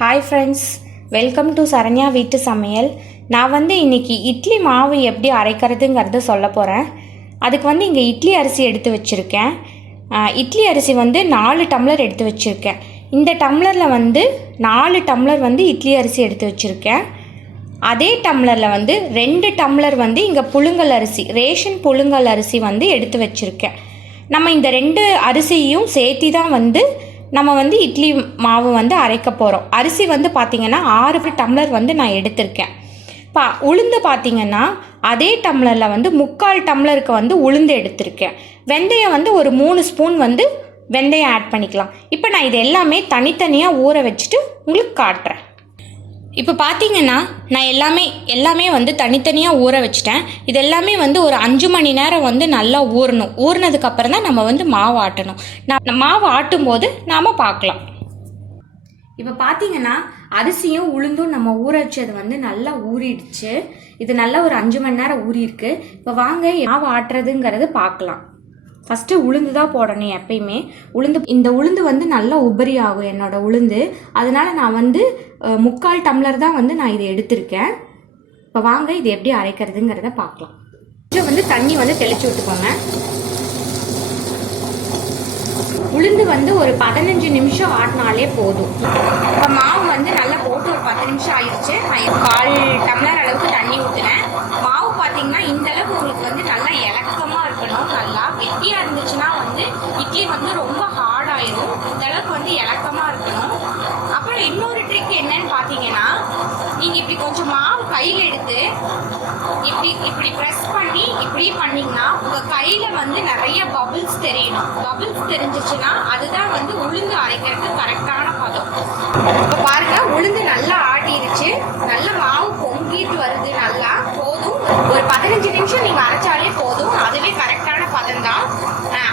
Hi friends, welcome to Saranya வீட்டு சமையல். நான் இன்றைக்கி இட்லி மாவு எப்படி அரைக்கிறதுங்கிறத சொல்ல போகிறேன். அதுக்கு இங்கே இட்லி அரிசி எடுத்து வச்சுருக்கேன். இட்லி அரிசி 4 டம்ளர் எடுத்து வச்சுருக்கேன். இந்த டம்ளரில் 4 டம்ளர் இட்லி அரிசி எடுத்து வச்சுருக்கேன். அதே டம்ளரில் 2 டம்ளர் இங்கே புழுங்கல் அரிசி, ரேஷன் புழுங்கல் அரிசி எடுத்து வச்சுருக்கேன். நம்ம இந்த 2 அரிசியும் சேர்த்தி தான் நம்ம இட்லி மாவு அரைக்க போகிறோம். அரிசி பார்த்திங்கன்னா 6 டம்ளர் நான் எடுத்திருக்கேன். இப்போ உளுந்து பார்த்திங்கன்னா அதே டம்ளரில் 3/4 டம்ளருக்கு உளுந்து எடுத்திருக்கேன். வெந்தயம் ஒரு 3 ஸ்பூன் வெந்தயம் ஆட் பண்ணிக்கலாம். இப்போ நான் இது எல்லாமே தனித்தனியாக ஊற வச்சுட்டு உங்களுக்கு காட்டுறேன். இப்போ பார்த்தீங்கன்னா நான் எல்லாமே தனித்தனியாக ஊற வச்சுட்டேன். இது எல்லாமே ஒரு 5 மணி நேரம் நல்லா ஊறணும். ஊறினதுக்கப்புறம் தான் நம்ம மாவு ஆட்டணும். நான் மாவு ஆட்டும் போது நாம் பார்க்கலாம். இப்போ பார்த்தீங்கன்னா அரிசியும் உளுந்தும் நம்ம ஊற வச்சது நல்லா ஊறிடுச்சு. இது நல்லா ஒரு 5 மணி நேரம் ஊறியிருக்கு. இப்போ வாங்க மாவு ஆட்டுறதுங்கிறது பார்க்கலாம். ஃபஸ்ட்டு உளுந்து தான் போடணும் எப்பயுமே. இந்த உளுந்து நல்லா உபரி ஆகும் என்னோட உளுந்து. அதனால் நான் 3/4 டம்ளர் தான் நான் இதை எடுத்திருக்கேன். இப்போ வாங்க இது எப்படி அரைக்கிறதுங்கிறத பார்க்கலாம். கொஞ்சம் தண்ணி தெளித்து விட்டுக்கோங்க. உளுந்து ஒரு 15 நிமிஷம் ஆட்டினாலே போதும். இப்போ மாவு நல்லா போட்டு ஒரு 10 நிமிஷம் ஆயிடுச்சு. நான் 1/4 டம்ளர் அளவுக்கு தண்ணி ஊற்றினேன். மாவு பார்த்தீங்கன்னா இந்த அளவுக்கு உங்களுக்கு நல்லா இலக்கமாக இருக்கணும். நல்லா கெட்டியாக இருந்துச்சுன்னா இட்லி ரொம்ப ஹார்ட் ஆயிடும். இந்த அளவுக்கு இலக்கமாக இருக்கணும். அப்புறம் இன்னொரு ட்ரிக் என்னன்னு பார்த்தீங்கன்னா, நீங்கள் இப்படி கொஞ்சம் மாவு கையில் எடுத்து இப்படி ப்ரெஸ் பண்ணி இப்படி பண்ணிங்கன்னா உங்கள் கையில் நிறைய பபிள்ஸ் தெரியணும். பபிள்ஸ் தெரிஞ்சிச்சுன்னா அதுதான் உளுந்து அரைக்கிறதுக்கு கரெக்டான பதம். இப்போ பாருங்கள், உளுந்து நல்லா ஆட்டிருச்சு. நல்ல மாவு பொங்கிட்டு வருது. நல்லா போதும். ஒரு 15 நிமிஷம் நீங்கள் அரைச்சாலே போதும். அதுவே கரெக்டான பதம் தான்.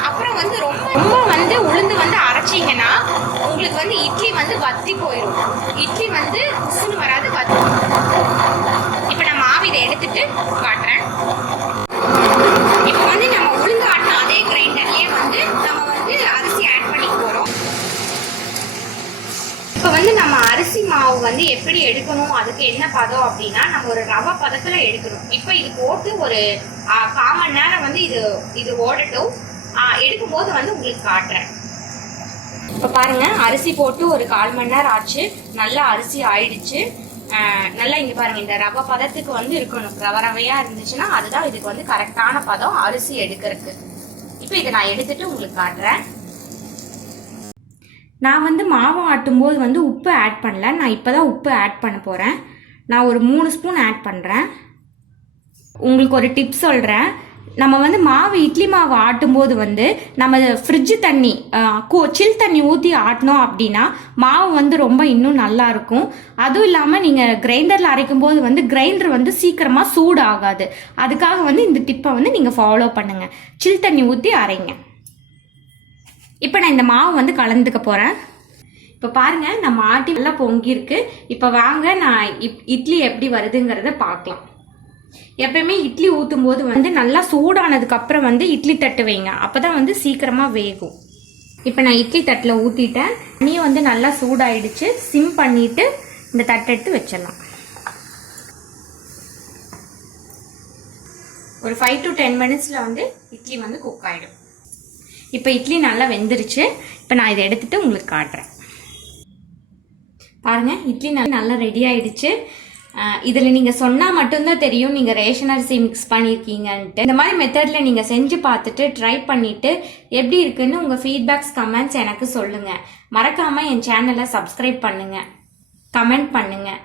அப்புறம் ரொம்ப உளுந்து அரைச்சிங்கன்னா உங்களுக்கு இட்லி வத்தி போயிடும். இட்லி உசுன்னு வராது, வத்தி. இப்போ நான் மாவு இதை எடுத்துட்டு காட்டுறேன். இப்போ நம்ம உளுந்து ஆட்டின அதே கிரைண்டர்லேயே நம்ம அரிசி ஆட் பண்ணிக்க போகிறோம். இப்போ நம்ம அரிசி மாவு எப்படி எடுக்கணும், அதுக்கு என்ன பதம் அப்படின்னா, நம்ம ஒரு ரவை பதத்தில் எடுக்கணும். இப்போ இது போட்டு ஒரு 1/4 மணி நேரம் இது ஓடட்டும். எடுக்கும் போது உங்களுக்கு காட்டுறேன். இப்போ பாருங்க, அரிசி போட்டு ஒரு 1/4 மணி நேரம் ஆச்சு. நல்லா அரிசி ஆயிடுச்சு. நல்லா இங்கே பாருங்க, இந்த ரவை பதத்துக்கு இருக்கணும். ரவையா இருந்துச்சுன்னா அதுதான் இதுக்கு கரெக்டான பதம் அரிசி எடுக்கிறதுக்கு. இப்போ இதை நான் எடுத்துட்டு உங்களுக்கு காட்டுறேன். நான் மாவு ஆட்டும் போது உப்பு ஆட் பண்ணல. நான் இப்போதான் உப்பு ஆட் பண்ண போகிறேன். நான் ஒரு 3 ஸ்பூன் ஆட் பண்ணுறேன். உங்களுக்கு ஒரு டிப் சொல்கிறேன். நம்ம மாவு இட்லி மாவு ஆட்டும்போது நம்ம ஃப்ரிட்ஜு தண்ணி, சில் தண்ணி ஊற்றி ஆட்டினோம் அப்படின்னா மாவு ரொம்ப இன்னும் நல்லா இருக்கும். அதுவும் இல்லாமல் நீங்கள் கிரைண்டரில் அரைக்கும் போது கிரைண்டர் சீக்கிரமாக சூடு ஆகாது. அதுக்காக இந்த டிப்பை நீங்கள் ஃபாலோ பண்ணுங்கள். சில் தண்ணி ஊற்றி அரைங்க. இப்போ நான் இந்த மாவு கலந்துக்க போகிறேன். இப்போ பாருங்கள், நம்ம ஆட்டி நல்லா பொங்கியிருக்கு. இப்போ வாங்க நான் இட்லி எப்படி வருதுங்கிறத பார்க்கலாம். எப்பயுமே இட்லி ஊற்றும் போது நல்லா சூடானதுக்கப்புறம் இட்லி தட்டு வைங்க. அப்போ தான் சீக்கிரமாக வேகும். இப்போ நான் இட்லி தட்டில் ஊற்றிட்டேன். தண்ணியும் நல்லா சூடாயிடுச்சு. சிம் பண்ணிவிட்டு இந்த தட்டை எடுத்து வச்சிடலாம். ஒரு 5 to 10 மினிட்ஸில் இட்லி குக் ஆகிடும். இப்போ இட்லி நல்லா வெந்துருச்சு. இப்போ நான் இதை எடுத்துகிட்டு உங்களுக்கு காட்டுறேன். பாருங்கள், இட்லி நல்லா ரெடி ஆகிடுச்சு. இதில் நீங்கள் சொன்னால் மட்டும்தான் தெரியும் நீங்கள் ரேஷன் அரிசி மிக்ஸ் பண்ணியிருக்கீங்கன்ட்டு. இந்த மாதிரி மெத்தடில் நீங்கள் செஞ்சு பார்த்துட்டு ட்ரை பண்ணிவிட்டு எப்படி இருக்குன்னு உங்கள் ஃபீட்பேக்ஸ், கமெண்ட்ஸ் எனக்கு சொல்லுங்கள். மறக்காமல் என் சேனலை சப்ஸ்கிரைப் பண்ணுங்கள், கமெண்ட் பண்ணுங்கள்.